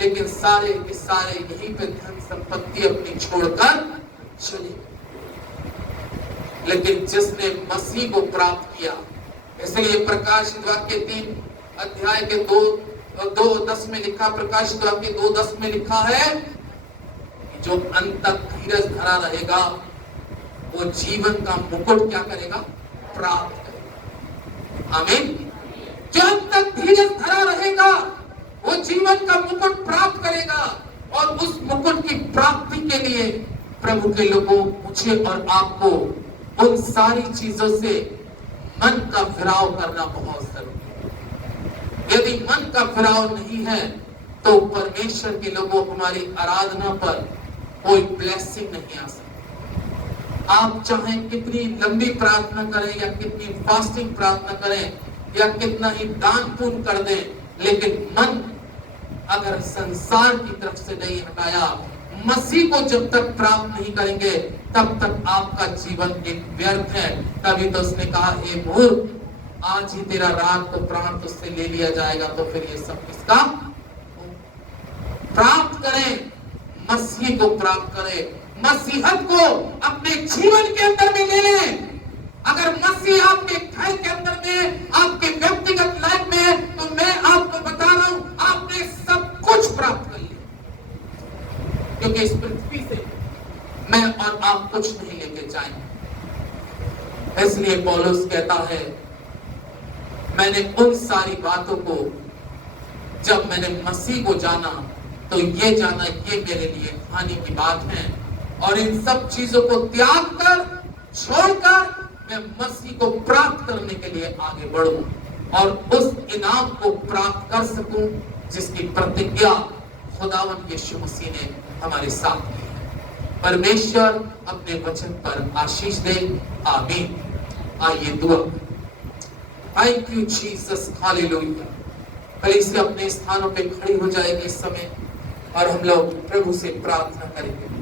लेकिन सारे के सारे यहीं पे धन संपत्ति अपनी छोड़कर चले। लेकिन जिसने मसीह को प्राप्त किया, इसलिए प्रकाशित वाक्य 3 अध्याय के 2:10 में लिखा, प्रकाशित वाक्य 2:10 में लिखा है कि जो अंत तक धीरज धरा रहेगा वो जीवन का मुकुट क्या करेगा? प्राप्त करेगा। आमीन। जो अंत तक धीरज धरा रहेगा वो जीवन का मुकुट प्राप्त करेगा। और उस मुकुट की प्राप्ति के लिए प्रभु के लोगों, मुझे और आपको उन सारी चीजों से मन का फिराव करना बहुत जरूरी है। यदि मन का फिराव नहीं है तो परमेश्वर के लोगों, हमारी आराधना पर कोई ब्लेसिंग नहीं आ सकती। आप चाहे कितनी लंबी प्रार्थना करें या कितनी फास्टिंग प्रार्थना करें या कितना ही दान पुण्य कर दें, लेकिन मन अगर संसार की तरफ से नहीं हटाया, मसीह को जब तक प्राप्त नहीं करेंगे तब तक आपका जीवन एक व्यर्थ है। तभी तो उसने कहा, हे मूर्ख, आज ही तेरा रात को प्राण तुझसे ले लिया जाएगा। तो फिर ये सब किसका? प्राप्त करें, मसीह को प्राप्त करें, मसीहत को अपने जीवन के अंदर में ले लें। अगर मसीह आपके घर के अंदर में, आपके व्यक्तिगत लाइफ में, तो मैं आपको बता रहा हूं आपने सब कुछ प्राप्त कर लिया। क्योंकि इस पृथ्वी से मैं और आप कुछ नहीं लेके जाएंगे। इसलिए पौलुस कहता है, मैंने उन सारी बातों को, जब मैंने मसीह को जाना तो ये जाना ये मेरे लिए हानि की बात है, और इन सब चीजों को त्याग कर, छोड़कर मैं मसीह को प्राप्त करने के लिए आगे बढ़ूं और उस इनाम को प्राप्त कर सकूं जिसकी प्रतिज्ञा खुदावंद यीशु मसीह ने हमारे साथ की है। परमेश्वर अपने वचन पर आशीष दे। आमीन। आइए दुआ। Thank you Jesus, hallelujah. कलीसिया अपने स्थानों पे खड़ी हो जाएगी इस समय और हम लोग प्रभु से प्रार्थना करेंगे।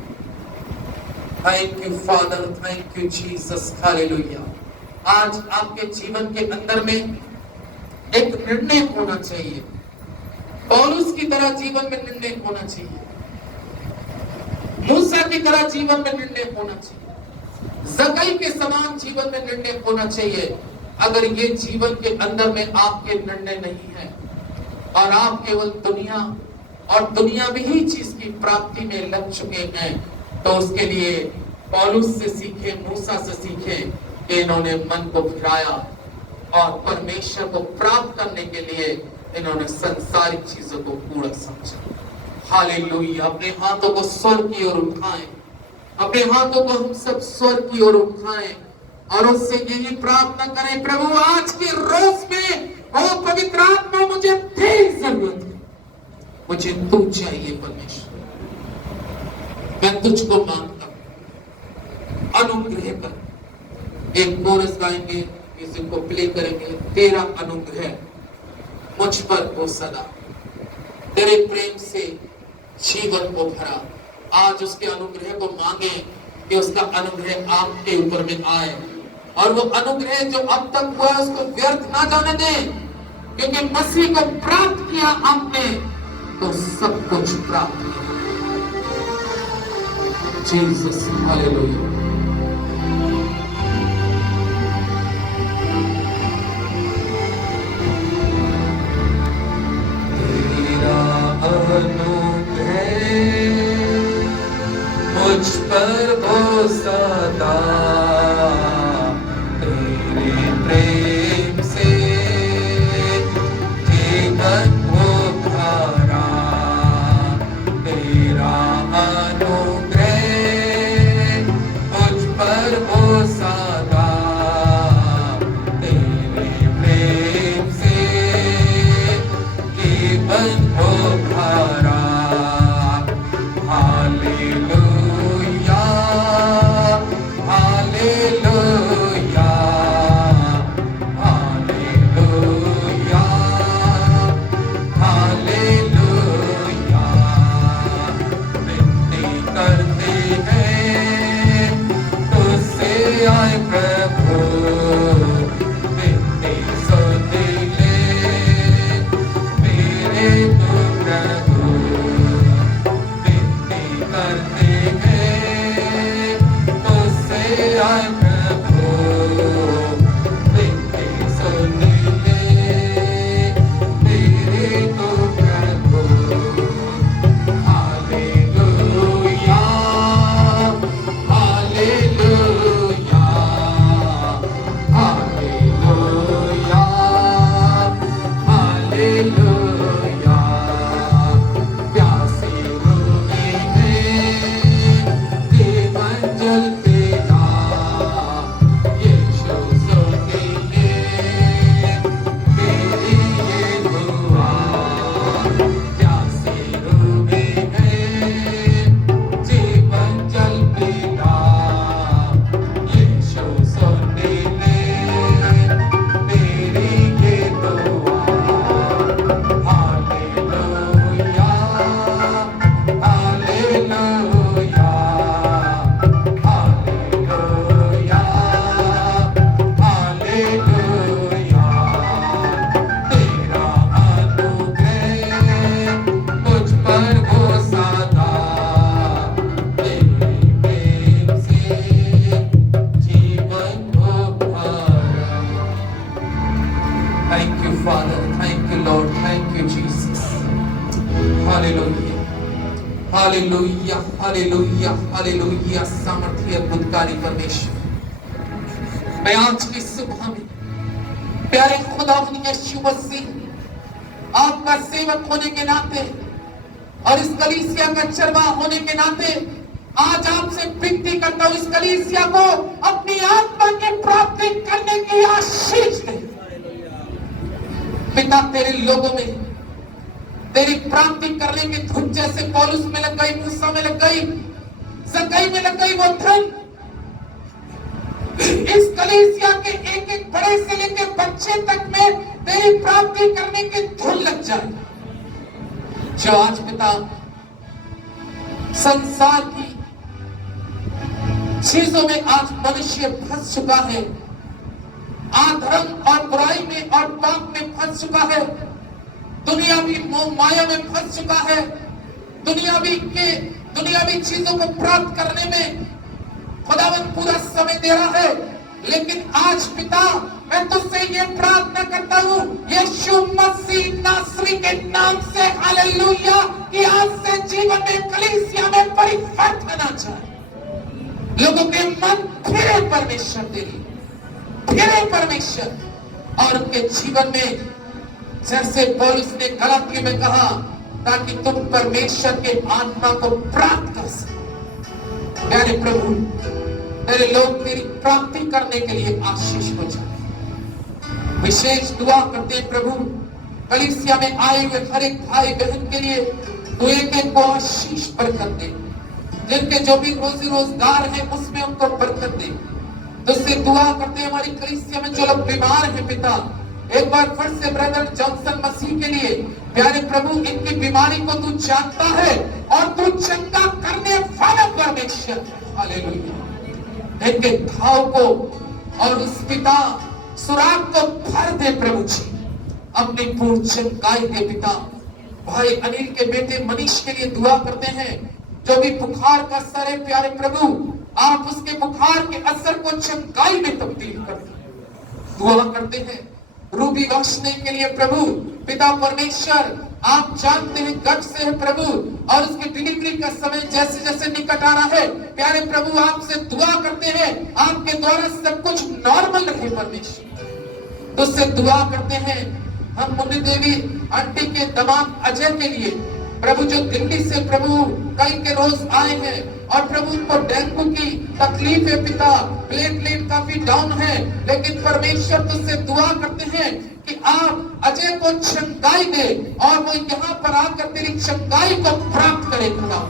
Thank you father, thank you Jesus, hallelujah. आज आपके जीवन के अंदर में एक निर्णय होना चाहिए, पौलुस की तरह जीवन में निर्णय होना चाहिए, मूसा की तरह जीवन में निर्णय होना चाहिए, जकई के समान जीवन में निर्णय होना चाहिए। अगर ये जीवन के अंदर में आपके निर्णय नहीं है और आप केवल दुनिया और दुनियावी ही चीज की प्राप्ति में लग चुके हैं, तो उसके लिए पौलुस से सीखे, मूसा से सीखे कि इन्होंने मन को फिराया और परमेश्वर को प्राप्त करने के लिए इन्होंने संसारिक चीजों को पूरा समझा। हालेलुया। अपने हाथों को स्वर्ग की ओर उठाएं, अपने हाथों को हम सब स्वर्ग की ओर उठाएं और उससे यही प्रार्थना करें, प्रभु आज के रोज में ओ पवित्र आत्मा मुझे तेरी जरूरत है। मुझे तू चाहिए परमेश्वर, मैं तुझको मांगता हूं, अनुग्रह कर। एक कोरस गाएंगे, म्यूजिक को प्ले करेंगे। तेरा अनुग्रह मुझ पर हो सदा, तेरे प्रेम से जीवन को भरा। आज उसके अनुग्रह को मांगे कि उसका अनुग्रह आपके ऊपर में आए, और वो अनुग्रह जो अब तक हुआ उसको व्यर्थ ना जाने दें, क्योंकि मसीह को प्राप्त किया आपने तो सब कुछ प्राप्त किया। Jesus, hallelujah. मुझ पर हो सदा, तेरे प्रेम से जीवन हो भरा। तेरा अनुग्रह मुझ पर हो सदा, तेरे प्रेम से जीवन हो भरा। Hallelujah, hallelujah, hallelujah, hallelujah. विनती करते हैं तुझसे आए प्रभु, विनती सुन ले मेरे तू प्रभु। विनती करते हैं तुझसे आए प्रभु, विनती सुन ले मेरे तू प्रभु। Hallelujah, hallelujah, hallelujah, hallelujah. प्यासी रूहें हैं जीवन जल तेरा, यीशु सुन ले मेरी ये दुआ। प्यासी रूहें हैं जीवन जल तेरा, यीशु सुन ले मेरी ये दुआ। Hallelujah, hallelujah, hallelujah, hallelujah. तेरा अनुग्रह मुझ पर हो सदा, तेरे प्रेम से जीवन हो भरा। Thank you, Father. Thank you, Lord. Thank you, Jesus. Hallelujah. Hallelujah. Hallelujah. Hallelujah. सामर्थ्य अद्भुतकारी परमेश्वर, मैं आज की सुबह में प्यारे खुदावंद यीशु मसीह आपका सेवक होने के नाते और इस कलीसिया का चरवाहा होने के नाते आज आपसे विनती करता हूं, इस कलीसिया को अपनी आत्मा की प्राप्ति करने की आशीष दे। पिता, तेरे लोगों में तेरी प्राप्ति करने की धुन जैसे पौलुस में लग गई, मूसा में लग गई, जक्कई में लग गई, वो धुन इस कलीसिया के एक एक बड़े से लेकर बच्चे तक में तेरी प्राप्ति करने की धुन लग जाए। जो आज पिता संसार की चीजों में आज मनुष्य फंस चुका है, आधर्म और बुराई में और पाप में फंस चुका है, दुनियावी मोह माया में फंस चुका है, दुनियावी चीजों को प्राप्त करने में खुदावंद पूरा समय दे रहा है। लेकिन आज पिता, मैं तुझसे ये प्रार्थना करता हूँ यीशु मसीह नासरी के नाम से, हालेलुया, कि आज से जीवन में कलीसिया में परिवर्तन आ जाए। लोगों के मन फिरे परमेश्वर तेरी, फिरे परमेश्वर, और उनके जीवन में जैसे पौलुस ने गलातियों में कहा, ताकि तुम परमेश्वर के आत्मा को प्राप्त कर सको। प्यारे प्रभु, तेरे लोग तेरी प्राप्ति करने के लिए आशीष हो जाए। विशेष दुआ करते हैं प्रभु, कलीसिया में आए हुए हर एक भाई बहन के लिए तू एक एक को आशीष बरकत दे, जिनके जो भी रोजी रोजगार है उसमें उनको बरकत दे। तुझसे दुआ करते हैं हमारी कलीसिया में जो लोग बीमार हैं पिता, एक बार फिर से ब्रदर जॉनसन मसीह के लिए प्यारे प्रभु इनकी बीमारी को तू जानता है और तू चंगा करने वाला परमेश्वर, हालेलुया। इनके घाव को और उस पिता सुराग को भर दे प्रभु जी, अपनी पूर्ण चंगाई दे पिता। भाई अनिल के बेटे मनीष के लिए दुआ करते हैं, जो भी बुखार का असर है प्यारे प्रभु, आप उसके बुखार के असर को चंगाई में तब्दील कर दे। दुआ करते हैं रूबी रोशनी के लिए प्रभु पिता परमेश्वर, आप जानते हैं गर्भ से है प्रभु, और उसकी डिलीवरी का समय जैसे जैसे निकट आ रहा है प्यारे प्रभु, आपसे दुआ करते हैं आपके द्वारा सब कुछ नॉर्मल रहे परमेश्वर। तो उससे दुआ करते हैं हम मुन्नी देवी आंटी के दामाद अजय के लिए प्रभु, जो दिल्ली से प्रभु कई के रोज आए हैं और प्रभु उनको डेंगू की तकलीफ है पिता, प्लेटलेट काफी डाउन है, लेकिन परमेश्वर तुझसे दुआ करते हैं कि आप अजय को चंगाई दे और वो यहाँ पर आकर तेरी चंगाई को प्राप्त करे खुदा।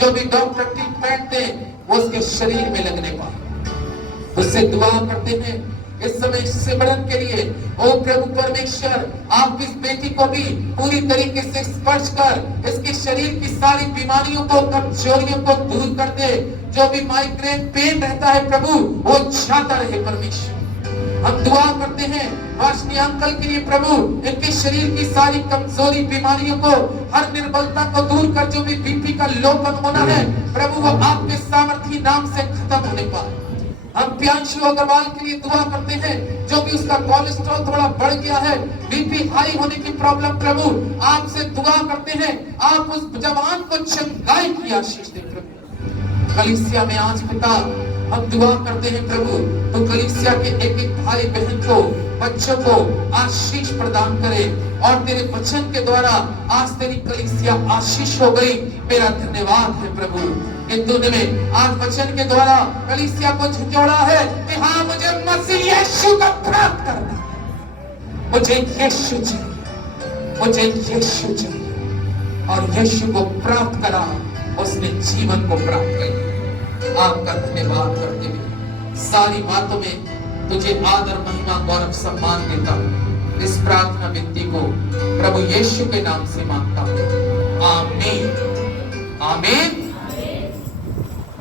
जो भी डॉक्टर ट्रीटमेंट दे वो उसके शरीर में लगने पाए। तुझसे दुआ करते हैं इस समय सिमरन के लिए, ओ प्रभु परमेश्वर, आप इस बेटी को भी पूरी तरीके से स्पर्श कर इसके शरीर की सारी बीमारियों को, कमजोरियों को दूर कर दे। जो भी माइग्रेन पेन रहता है प्रभु वो जाता रहे परमेश्वर। हम दुआ करते हैं वाशनी अंकल के लिए प्रभु, इनके शरीर की सारी कमजोरी बीमारियों को, हर निर्बलता को दूर कर। जो भी बीपी का लोपन होना है प्रभु वो आपके सामर्थी नाम से खत्म होने पाए। हम प्यांशु अग्रवाल के लिए दुआ करते हैं, जो भी उसका कोलेस्ट्रॉल थोड़ा बढ़ गया है, बीपी हाई होने की प्रॉब्लम प्रभु, आपसे दुआ करते हैं आप उस जवान को चंगाई की आशीष दे प्रभु। कलीसिया में आज पिता हम दुआ करते हैं प्रभु, तो कलीसिया के एक एक भाई बहन को, बच्चों को आशीष प्रदान करे और तेरे वचन के द्वारा आज तेरी कलीसिया आशीष हो गई। मेरा धन्यवाद है प्रभु कि तूने आज वचन के द्वारा कलीसिया को झंझोड़ा है कि हाँ मुझे मसीह यीशु को प्राप्त करना, मुझे यीशु चाहिए, मुझे यीशु चाहिए। और यीशु को प्राप्त करा, उसने जीवन को प्राप्त किया। आपका धन्यवाद करते हुए सारी बातों में तुझे आदर महिमा गौरव सम्मान देता हूँ। इस प्रार्थना विनती को प्रभु यीशु के नाम से मांगता हूँ, आमीन आमीन।